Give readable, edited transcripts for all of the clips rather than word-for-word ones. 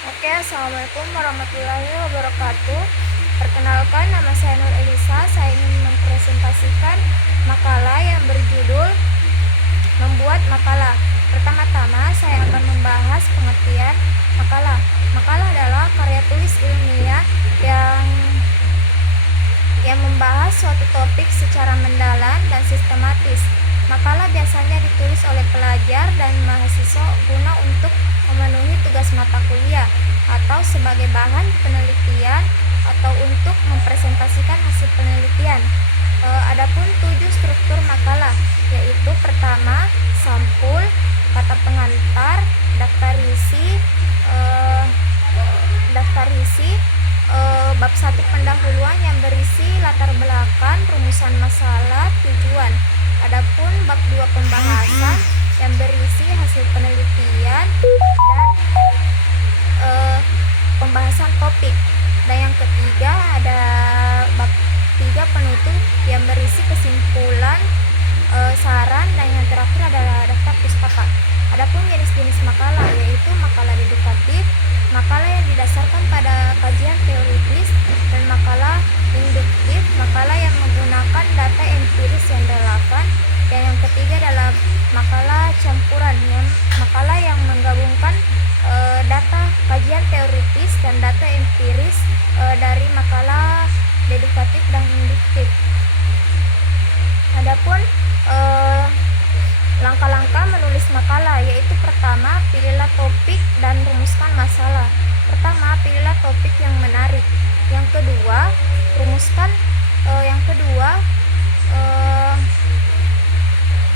Oke, Assalamualaikum warahmatullahi wabarakatuh. Perkenalkan, nama saya Nur Elisa. Saya ingin mempresentasikan makalah yang berjudul Membuat Makalah. Pertama-tama, saya akan membahas pengertian makalah. Makalah adalah karya tulis ilmiah yang membahas suatu topik secara mendalam dan sistematis. Makalah biasanya ditulis oleh pelajar dan mahasiswa guna untuk memenuhi tugas mata kuliah atau sebagai bahan penelitian atau untuk mempresentasikan hasil penelitian. Adapun 7 struktur makalah, yaitu pertama, sampul, kata pengantar, daftar isi, bab 1 pendahuluan yang berisi latar belakang, rumusan masalah, tujuan. Adapun bab 2 pembahasan yang berisi hasil penelitian dan pembahasan topik. Dan yang ketiga ada bab 3 penutup yang berisi kesimpulan, saran, dan yang terakhir adalah daftar pustaka. Adapun jenis-jenis makalah yaitu makalah deduktif, makalah yang didasarkan pada kajian teoritis, dan makalah induktif, makalah yang menggunakan data empiris yang relevan. Dan yang ketiga adalah makalah campuran, makalah yang menggabungkan data kajian teoritis dan data empiris dari makalah deduktif dan induktif. Adapun langkah-langkah menulis makalah, yaitu pertama, pilihlah topik dan rumuskan masalah. Pertama, pilihlah topik yang menarik. Yang kedua,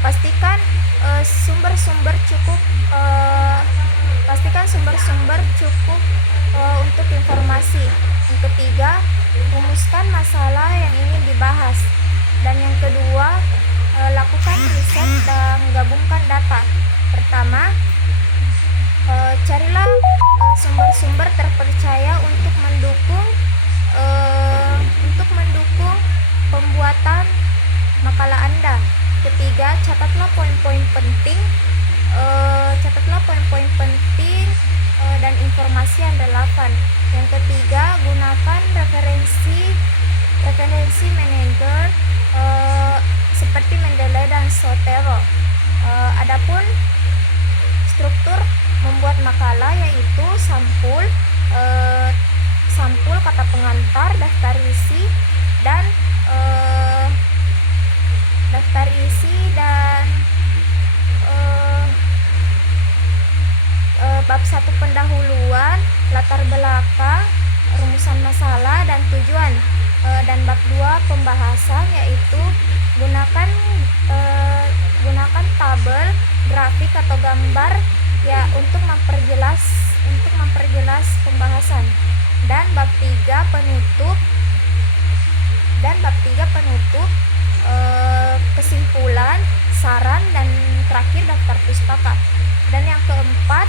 pastikan sumber-sumber cukup untuk informasi. Yang ketiga, rumuskan masalah yang ingin dibahas. Dan yang kedua, lakukan riset dan gabungkan data. Pertama, carilah sumber-sumber terpercaya untuk mendukung pembuatan makalah Anda. Ketiga, catatlah poin-poin penting dan informasi yang relevan. Yang ketiga, gunakan referensi manajer seperti Mendeley dan Zotero. Adapun struktur membuat makalah yaitu sampul, kata pengantar, daftar isi dan bab 1 pendahuluan, latar belakang, rumusan masalah dan tujuan. Dan bab 2 pembahasan yaitu gunakan tabel, grafik atau gambar ya untuk memperjelas pembahasan. Dan bab 3 penutup, kesimpulan, saran, dan terakhir daftar pustaka. Dan yang keempat,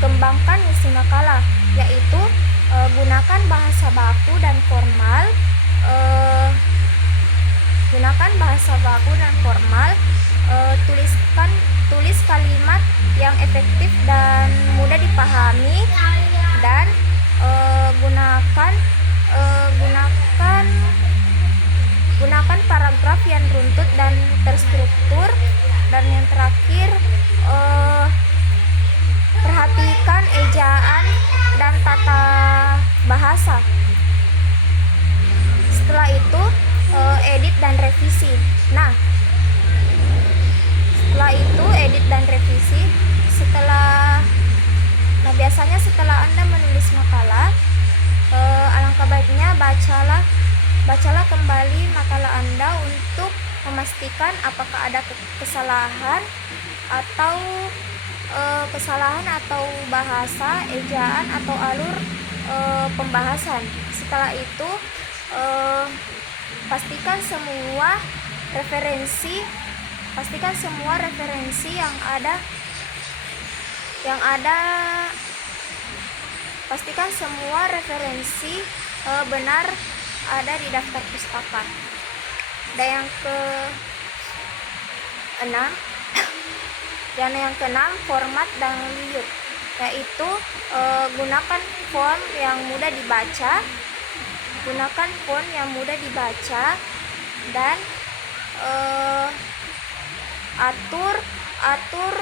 kembangkan isi makalah, yaitu gunakan bahasa baku dan formal, tulis kalimat yang efektif dan mudah dipahami, dan gunakan paragraf yang runtut dan terstruktur. Dan yang terakhir, perhatikan ejaan dan tata bahasa. Setelah itu, edit dan revisi. Biasanya setelah Anda menulis makalah, alangkah baiknya bacalah kembali makalah Anda untuk memastikan apakah ada kesalahan atau bahasa, ejaan atau alur pembahasan. Setelah itu, pastikan semua referensi benar ada di daftar pustaka. Dan yang keenam, format dan layout. yaitu gunakan font yang mudah dibaca, dan atur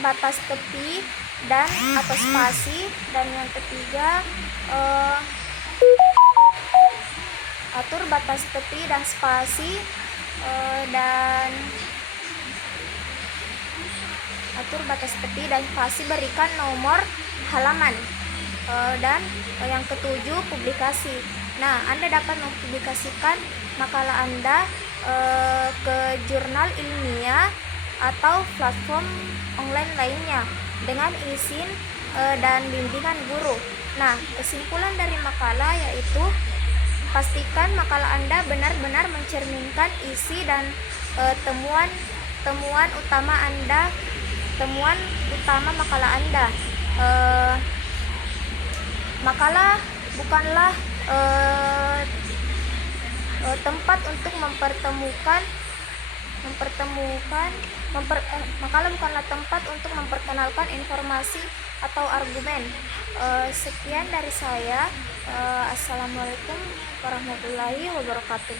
batas tepi dan atau spasi, dan yang ketiga atur batas tepi dan spasi, berikan nomor halaman, dan yang ketujuh publikasi. Nah, Anda dapat mempublikasikan makalah Anda ke jurnal ilmiah atau platform online lainnya dengan izin dan bimbingan guru. Nah, kesimpulan dari makalah yaitu pastikan makalah Anda benar-benar mencerminkan isi dan temuan utama makalah Anda. Makalah bukanlah tempat untuk memperkenalkan informasi atau argumen. Sekian dari saya. Assalamualaikum warahmatullahi wabarakatuh.